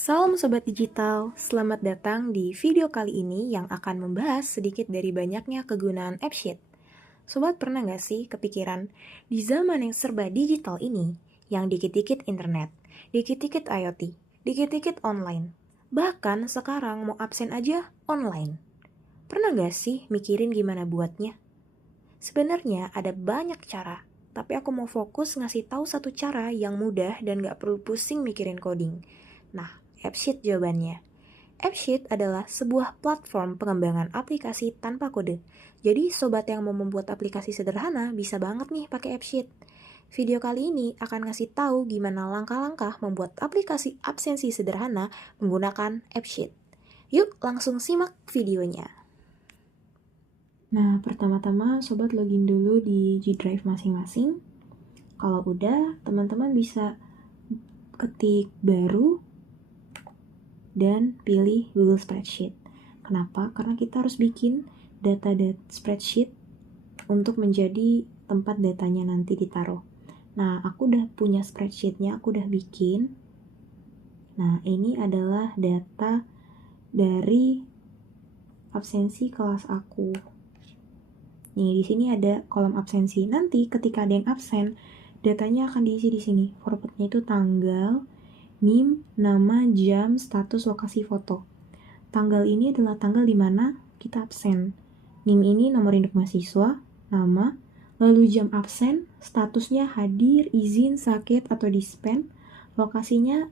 Salam Sobat Digital, selamat datang di video kali ini yang akan membahas sedikit dari banyaknya kegunaan AppSheet. Sobat pernah nggak sih kepikiran, di zaman yang serba digital ini, yang dikit-dikit internet, dikit-dikit IoT, dikit-dikit online, bahkan sekarang mau absen aja online. Pernah nggak sih mikirin gimana buatnya? Sebenarnya ada banyak cara, tapi aku mau fokus ngasih tahu satu cara yang mudah dan nggak perlu pusing mikirin coding. Nah, AppSheet jawabannya. AppSheet adalah sebuah platform pengembangan aplikasi tanpa kode. Jadi, sobat yang mau membuat aplikasi sederhana bisa banget nih pakai AppSheet. Video kali ini akan ngasih tahu gimana langkah-langkah membuat aplikasi absensi sederhana menggunakan AppSheet. Yuk, langsung simak videonya. Nah, pertama-tama sobat login dulu di G Drive masing-masing. Kalau udah, teman-teman bisa ketik baru dan pilih Google Spreadsheet. Kenapa? Karena kita harus bikin data spreadsheet untuk menjadi tempat datanya nanti ditaruh. Nah, aku udah punya spreadsheetnya, aku udah bikin. Nah, ini adalah data dari absensi kelas aku. Nih, di sini ada kolom absensi. Nanti ketika ada yang absen, datanya akan diisi di sini. Formatnya itu tanggal, NIM, nama, jam, status, lokasi foto. Tanggal ini adalah tanggal di mana kita absen. NIM ini nomor induk mahasiswa, nama, lalu jam absen, statusnya hadir, izin, sakit, atau dispen, lokasinya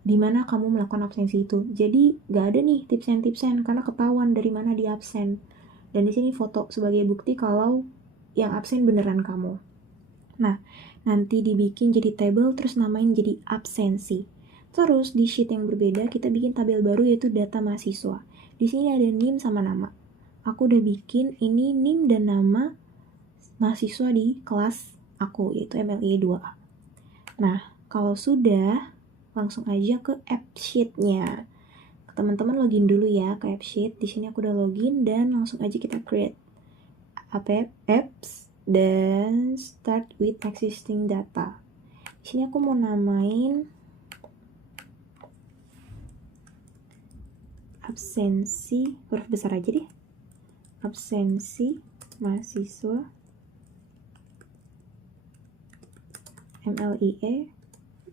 di mana kamu melakukan absensi itu. Jadi gak ada nih tipsen-tipsen karena ketahuan dari mana dia absen. Dan di sini foto sebagai bukti kalau yang absen beneran kamu. Nah, nanti dibikin jadi table terus namain jadi absensi. Terus di sheet yang berbeda kita bikin tabel baru yaitu data mahasiswa. Di sini ada NIM sama nama. Aku udah bikin ini NIM dan nama mahasiswa di kelas aku yaitu MLI 2A. Nah, kalau sudah langsung aja ke AppSheet-nya. Teman-teman login dulu ya ke AppSheet. Di sini aku udah login dan langsung aja kita create apps dan start with existing data. Di sini aku mau namain absensi, huruf besar aja deh. Absensi mahasiswa MLIE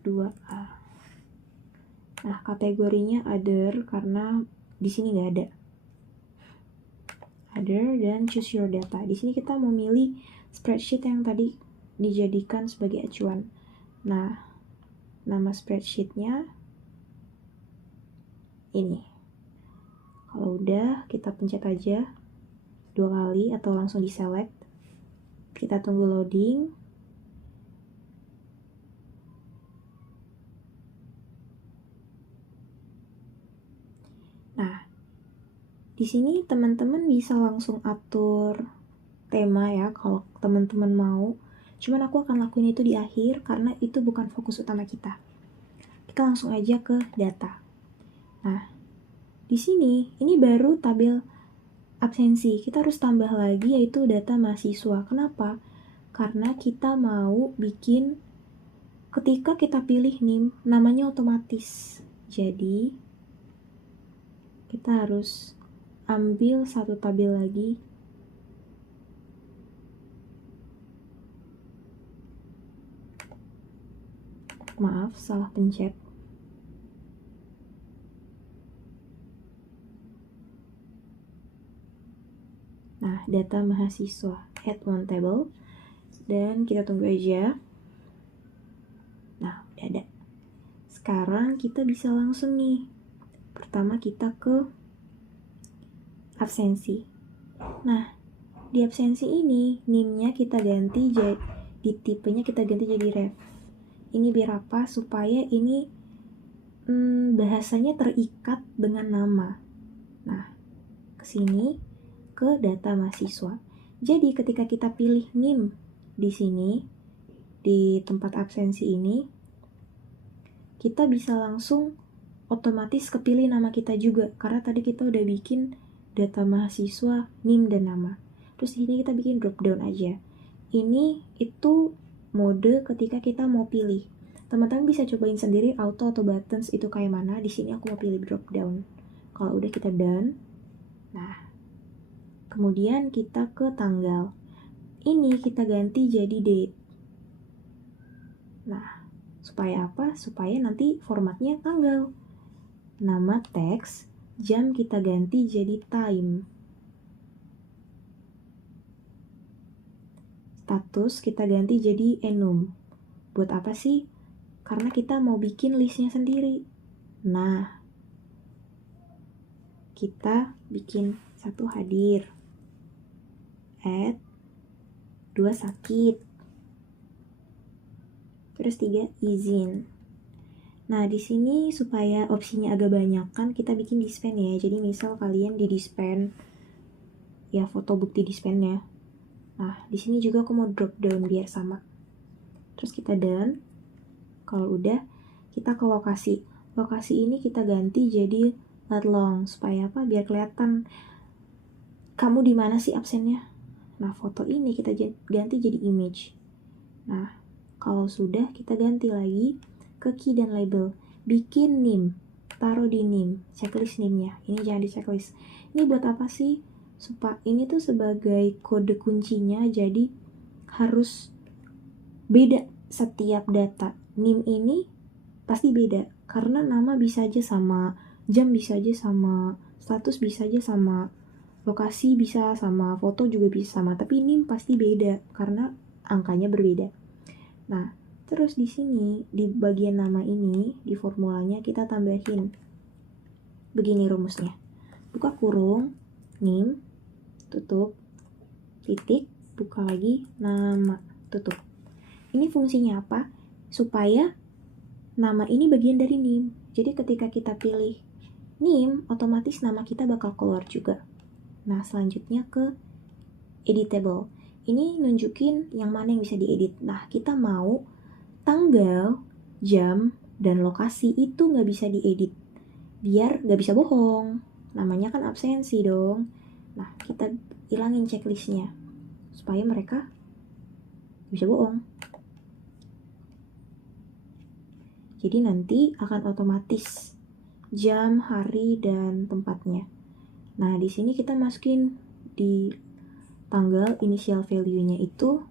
2A. Nah, kategorinya other karena di sini nggak ada. Other dan choose your data. Di sini kita memilih spreadsheet yang tadi dijadikan sebagai acuan. Nah, nama spreadsheetnya ini. Kalau udah, kita pencet aja 2 kali atau langsung di select. Kita tunggu loading. Nah, di sini teman-teman bisa langsung atur tema ya kalau teman-teman mau. Cuman aku akan lakuin itu di akhir karena itu bukan fokus utama kita. Kita langsung aja ke data. Nah, di sini ini baru tabel absensi. Kita harus tambah lagi yaitu data mahasiswa. Kenapa? Karena kita mau bikin ketika kita pilih NIM namanya otomatis. Jadi kita harus ambil satu tabel lagi. Maaf, salah pencet. Nah, data mahasiswa, add one table. Dan kita tunggu aja. Nah, udah ada. Sekarang kita bisa langsung nih. Pertama kita ke absensi. Nah, di absensi ini, NIM-nya kita ganti jadi, di tipenya kita ganti jadi ref. Ini biar apa? Supaya ini bahasanya terikat dengan nama. Nah, kesini ke data mahasiswa. Jadi ketika kita pilih NIM di sini, di tempat absensi ini, kita bisa langsung otomatis kepilih nama kita juga. Karena tadi kita udah bikin data mahasiswa, NIM, dan nama. Terus di sini kita bikin drop down aja. Ini itu mode ketika kita mau pilih. Teman-teman bisa cobain sendiri auto atau buttons itu kayak mana. Di sini aku mau pilih drop down. Kalau udah kita done, nah kemudian kita ke tanggal. Ini kita ganti jadi date. Nah, supaya apa? Supaya nanti formatnya tanggal. Nama teks, jam kita ganti jadi time. Status kita ganti jadi enum. Buat apa sih? Karena kita mau bikin listnya sendiri. Nah, kita bikin 1 hadir, add, 2 sakit, terus 3 izin. Nah, di sini supaya opsinya agak banyak kan kita bikin dispen ya. Jadi misal kalian di dispen ya foto bukti dispennya. Nah, di sini juga aku mau drop down biar sama. Terus kita done. Kalau udah, kita ke lokasi. Lokasi ini kita ganti jadi lat long supaya apa? Biar kelihatan kamu di mana sih absennya. Nah, foto ini kita ganti jadi image. Nah, kalau sudah kita ganti lagi ke key dan label. Bikin name, taruh di name, checklist name-nya. Ini jangan di checklist. Ini buat apa sih? Supaya ini tuh sebagai kode kuncinya, jadi harus beda setiap data. Name ini pasti beda karena nama bisa aja sama, jam bisa aja sama, status bisa aja sama, lokasi bisa sama, foto juga bisa sama, tapi name pasti beda karena angkanya berbeda. Nah, terus di sini di bagian nama ini di formulanya kita tambahin begini rumusnya. Buka kurung, name, tutup, titik, buka lagi, nama, tutup. Ini fungsinya apa? Supaya nama ini bagian dari name. Jadi ketika kita pilih name, otomatis nama kita bakal keluar juga. Nah, selanjutnya ke editable. Ini nunjukin yang mana yang bisa diedit. Nah, kita mau tanggal, jam, dan lokasi itu nggak bisa diedit. Biar nggak bisa bohong. Namanya kan absensi dong. Nah, kita hilangin checklistnya. Supaya mereka bisa bohong. Jadi nanti akan otomatis jam, hari, dan tempatnya. Nah, di sini kita masukin di tanggal initial value-nya itu.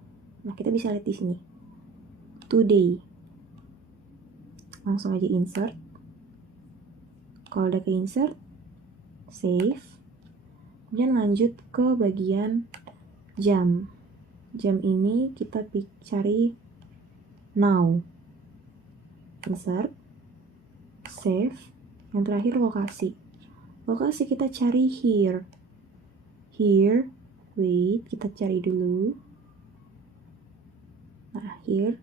Nah, kita bisa lihat di sini. Today. Langsung aja insert. Kalau udah ke insert, save. Kemudian lanjut ke bagian jam. Jam ini kita cari now. Insert, save. Yang terakhir lokasi. Lokasi kita cari here. Here, wait, kita cari dulu. Nah, here,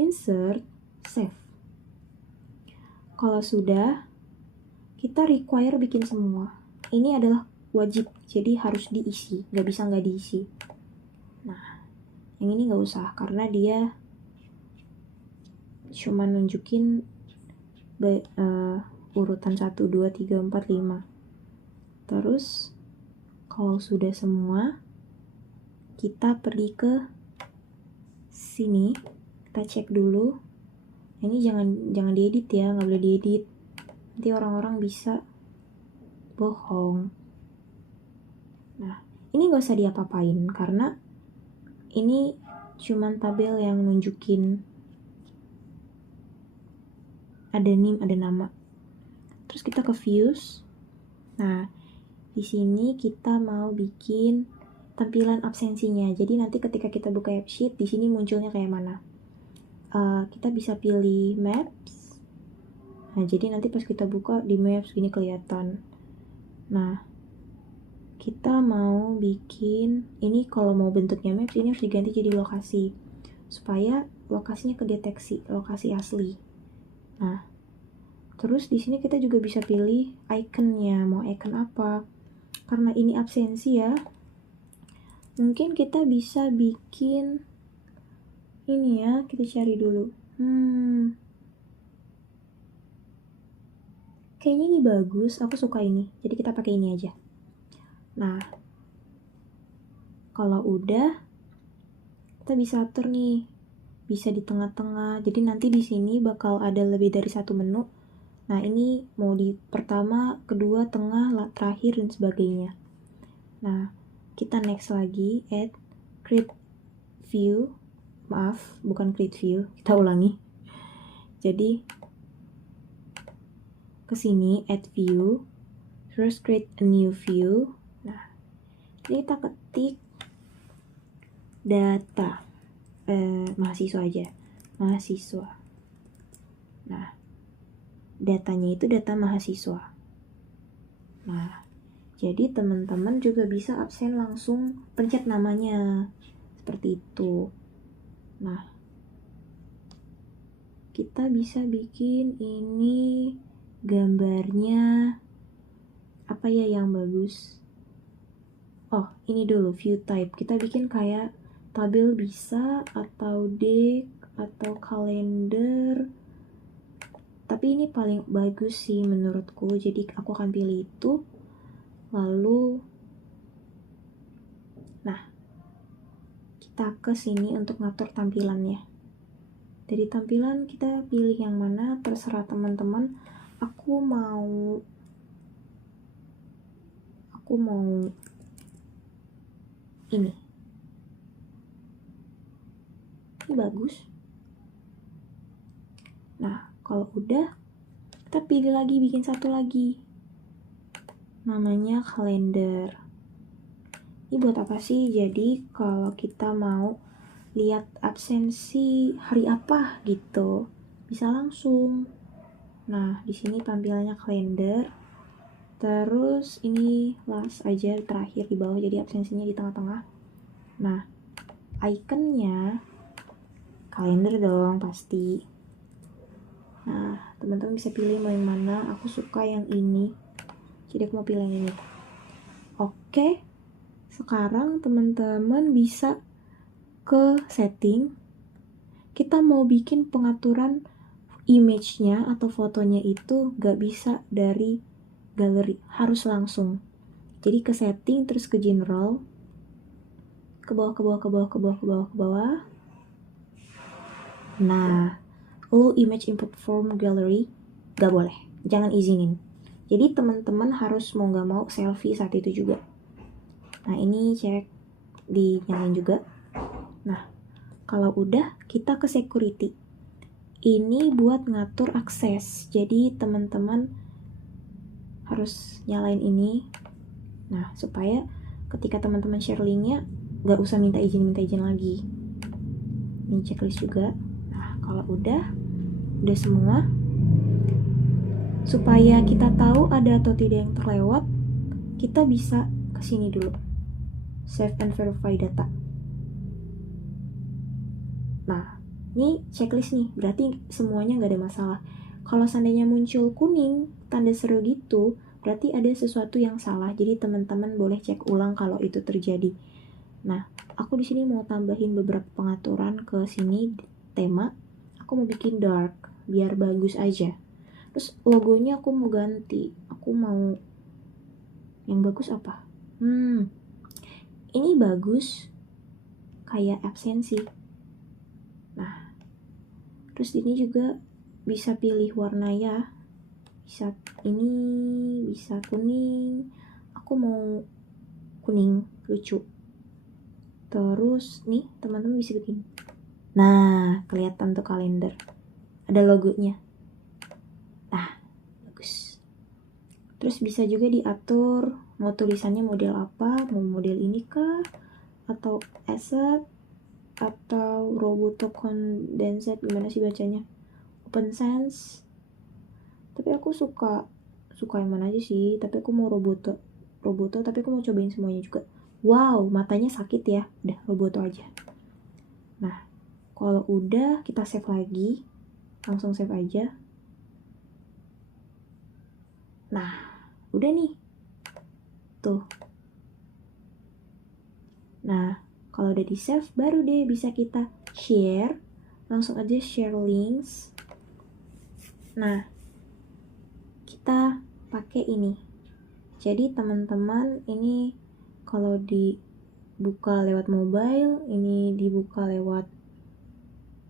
insert, save. Kalau sudah, kita require bikin semua. Ini adalah wajib, jadi harus diisi, nggak bisa nggak diisi. Nah, yang ini nggak usah, karena dia cuma nunjukin urutan 1, 2, 3, 4, 5. Terus, kalau sudah semua, kita pergi ke sini, kita cek dulu. Ini jangan diedit ya, nggak boleh diedit. Nanti orang-orang bisa bohong. Nah, ini nggak usah diapa-apain karena ini cuman tabel yang nunjukin ada name, ada nama. Terus kita ke views. Nah, di sini kita mau bikin tampilan absensinya. Jadi nanti ketika kita buka AppSheet, di sini munculnya kayak mana? Kita bisa pilih Maps. Nah, jadi nanti pas kita buka di Maps gini kelihatan. Nah, kita mau bikin ini, kalau mau bentuknya Maps ini harus diganti jadi lokasi supaya lokasinya kedeteksi, lokasi asli. Nah, terus di sini kita juga bisa pilih ikonnya, mau icon apa. Karena ini absensi ya, mungkin kita bisa bikin ini ya, kita cari dulu. Kayaknya ini bagus, aku suka ini. Jadi kita pakai ini aja. Nah, kalau udah, kita bisa atur nih. bisa di tengah-tengah. Jadi nanti di sini bakal ada lebih dari satu menu. Nah, ini mau di pertama, kedua, tengah, terakhir, dan sebagainya. Nah, kita next lagi, add create view. Maaf, bukan create view, kita ulangi. Jadi, ke sini, add view, terus create a new view. Nah, ini kita ketik data, mahasiswa aja, mahasiswa. Nah, datanya itu data mahasiswa. Nah, jadi teman-teman juga bisa absen langsung pencet namanya. Seperti itu. Nah, kita bisa bikin ini gambarnya apa ya yang bagus. Oh, ini dulu view type. Kita bikin kayak tabel bisa, atau deck, atau kalender. Tapi ini paling bagus sih menurutku. Jadi aku akan pilih itu. Lalu, nah, kita ke sini untuk ngatur tampilannya. Dari tampilan kita pilih yang mana, terserah teman-teman. Aku mau ini. Ini bagus. Nah, kalau udah, kita pilih lagi, bikin satu lagi. Namanya kalender. Ini buat apa sih? Jadi kalau kita mau lihat absensi hari apa gitu, bisa langsung. Nah, di sini tampilannya kalender. Terus ini last aja terakhir di bawah, jadi absensinya di tengah-tengah. Nah, ikonnya kalender dong pasti. Nah, teman-teman bisa pilih mau yang mana. Aku suka yang ini, jadi aku mau pilih yang ini. Oke, sekarang teman-teman bisa ke setting. Kita mau bikin pengaturan image-nya atau fotonya itu gak bisa dari galeri, harus langsung. Jadi ke setting, terus ke general, ke bawah, ke bawah, ke bawah, ke bawah, ke bawah, ke bawah. Nah, image input from gallery gak boleh, jangan izinin. Jadi teman-teman harus mau gak mau selfie saat itu juga. Nah, ini cek dinyalain juga. Nah, kalau udah, kita ke security. Ini buat ngatur akses. Jadi teman-teman harus nyalain ini. Nah, supaya ketika teman-teman share linknya gak usah minta izin lagi. Ini checklist juga. Nah, kalau udah semua, supaya kita tahu ada atau tidak yang terlewat, kita bisa kesini dulu, save and verify data. Nah, ini checklist nih, berarti semuanya gak ada masalah. Kalau seandainya muncul kuning, tanda seru gitu, berarti ada sesuatu yang salah. Jadi teman-teman boleh cek ulang kalau itu terjadi. Nah, aku di sini mau tambahin beberapa pengaturan ke sini tema. Aku mau bikin dark biar bagus aja. Terus logonya aku mau ganti. Aku mau yang bagus apa? Ini bagus kayak absensi. Nah, terus ini juga bisa pilih warna ya. Bisa ini, bisa kuning. Aku mau kuning, lucu. Terus nih, teman-teman bisa bikin. Nah, kelihatan tuh kalender. Ada logonya. Nah, bagus. Terus bisa juga diatur mau tulisannya model apa, mau model ini kah, atau asset, atau Roboto Condensed, gimana sih bacanya? Open Sans. Tapi aku suka yang mana aja sih, tapi aku mau Roboto, tapi aku mau cobain semuanya juga. Wow, matanya sakit ya. Udah, Roboto aja. Nah, kalau udah kita save lagi, langsung save aja. Nah, udah nih. Tuh. Nah, kalau udah di save, baru deh bisa kita share. Langsung aja share links. Nah, kita pakai ini. Jadi teman-teman, ini kalau dibuka lewat mobile, ini dibuka lewat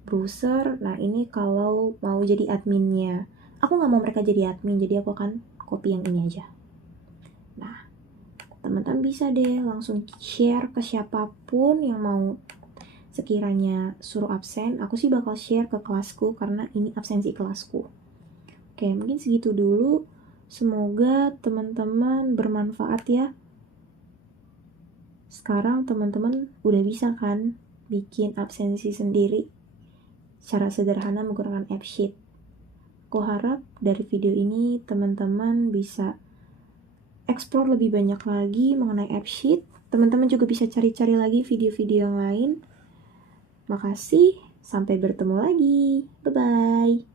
browser. Nah, ini kalau mau jadi adminnya. Aku nggak mau mereka jadi admin, jadi aku akan copy yang ini aja. Nah, teman-teman bisa deh langsung share ke siapapun yang mau sekiranya suruh absen. Aku sih bakal share ke kelasku karena ini absensi kelasku. Oke, mungkin segitu dulu. Semoga teman-teman bermanfaat ya. Sekarang teman-teman udah bisa kan bikin absensi sendiri secara sederhana menggunakan AppSheet. Aku harap dari video ini teman-teman bisa explore lebih banyak lagi mengenai AppSheet. Teman-teman juga bisa cari-cari lagi video-video yang lain. Makasih, sampai bertemu lagi. Bye-bye.